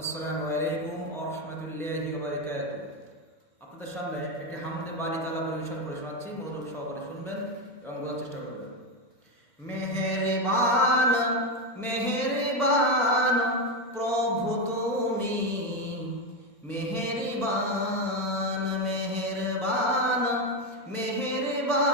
আসসালামু আলাইকুম ওরহমতুল্লাহি ওবারাকাত আপনাদের সামনে একটি হামদে বালি তালা পরিবেশন করে শোনাচ্ছি। মনোযোগ সহকারে শুনবেন এবং বোঝার চেষ্টা করবেন। মেহেরবান মেহেরবান প্রভু তুমি। মেহেরবান মেহেরবান মেহেরবান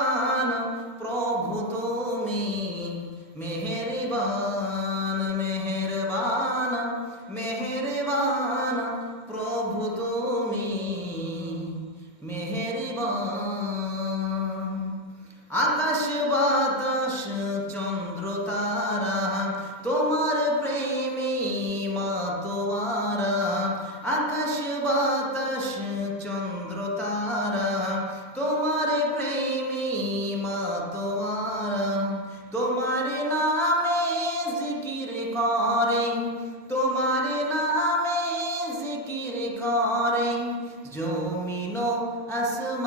I assume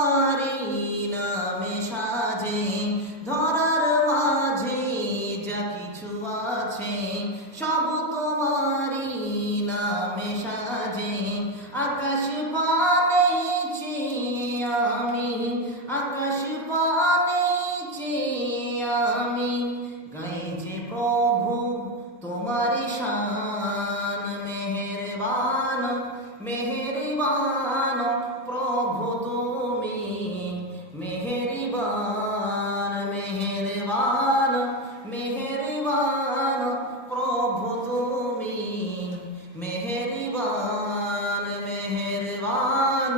মেহেরিবান প্রভু তুমি। মেহেরিবান মেহেরবান মেহেরিবান প্রভু তুমি। মেহেরিবান মেহেরবান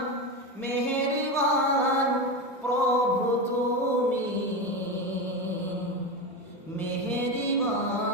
মেহেরিবান প্রভু তুমি। মেহেরিবান